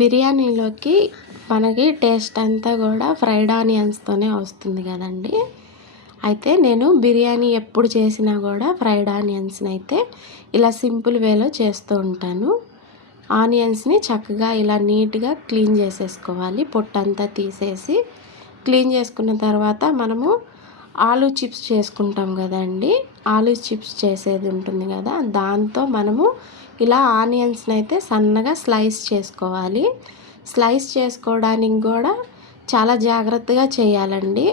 బిర్యానీలోకి మనకి టేస్ట్ అంతా కూడా ఫ్రైడ్ ఆనియన్స్తోనే వస్తుంది కదండి. అయితే నేను బిర్యానీ ఎప్పుడు చేసినా కూడా ఫ్రైడ్ ఆనియన్స్ని అయితే ఇలా సింపుల్ వేలో చేస్తూ ఉంటాను. ఆనియన్స్ని చక్కగా ఇలా నీట్గా క్లీన్ చేసేసుకోవాలి. పొట్టంతా తీసేసి క్లీన్ చేసుకున్న తర్వాత మనము ఆలూ చిప్స్ చేసుకుంటాం కదండి. ఆలూ చిప్స్ చేసేది ఉంటుంది కదా, దాంతో మనము ఇలా ఆనియన్స్ని అయితే సన్నగా స్లైస్ చేసుకోవాలి. స్లైస్ చేసుకోవడానికి కూడా చాలా జాగ్రత్తగా చేయాలండి,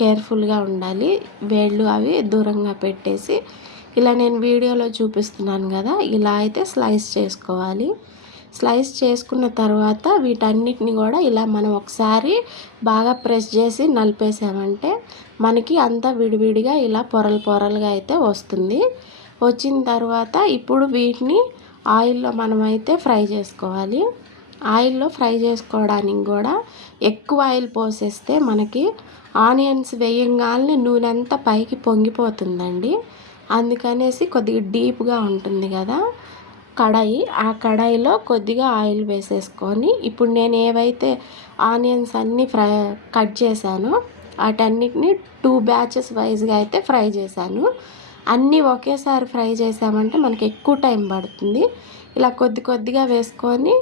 కేర్ఫుల్గా ఉండాలి. వేళ్ళు అవి దూరంగా పెట్టేసి ఇలా నేను వీడియోలో చూపిస్తున్నాను కదా, ఇలా అయితే స్లైస్ చేసుకోవాలి. స్లైస్ చేసుకున్న తర్వాత వీటన్నిటిని కూడా ఇలా మనం ఒకసారి బాగా ప్రెస్ చేసి నలిపేసామంటే మనకి అంతా విడివిడిగా ఇలా పొరలు పొరలుగా అయితే వస్తుంది. వచ్చిన తర్వాత ఇప్పుడు వీటిని ఆయిల్లో మనమైతే ఫ్రై చేసుకోవాలి. ఆయిల్లో ఫ్రై చేసుకోవడానికి కూడా ఎక్కువ ఆయిల్ పోసేస్తే మనకి ఆనియన్స్ వేయంగానే నూనె అంతా పైకి పొంగిపోతుందండి. అందుకనేసి కొద్దిగా డీప్గా ఉంటుంది కదా కడాయి, ఆ కడాయిలో కొద్దిగా ఆయిల్ వేసేసుకొని ఇప్పుడు నేను ఏవైతే ఆనియన్స్ అన్నీ కట్ చేశానో వాటన్నిటిని 2 బ్యాచెస్ వైజ్గా అయితే ఫ్రై చేశాను. అన్నీ ఒకేసారి ఫ్రై చేసామంటే మనకి ఎక్కువ టైం పడుతుంది. ఇలా కొద్ది కొద్దిగా వేసుకొని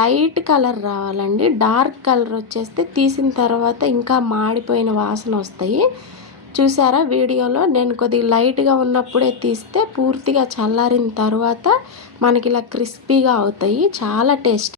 లైట్ కలర్ రావాలండి. డార్క్ కలర్ వచ్చేస్తే తీసిన తర్వాత ఇంకా మాడిపోయిన వాసన వస్తాయి. చూసారా వీడియోలో నేను కొద్దిగా లైట్గా ఉన్నప్పుడే తీస్తే పూర్తిగా చల్లారిన తర్వాత మనకి ఇలా క్రిస్పీగా అవుతాయి. చాలా టేస్ట్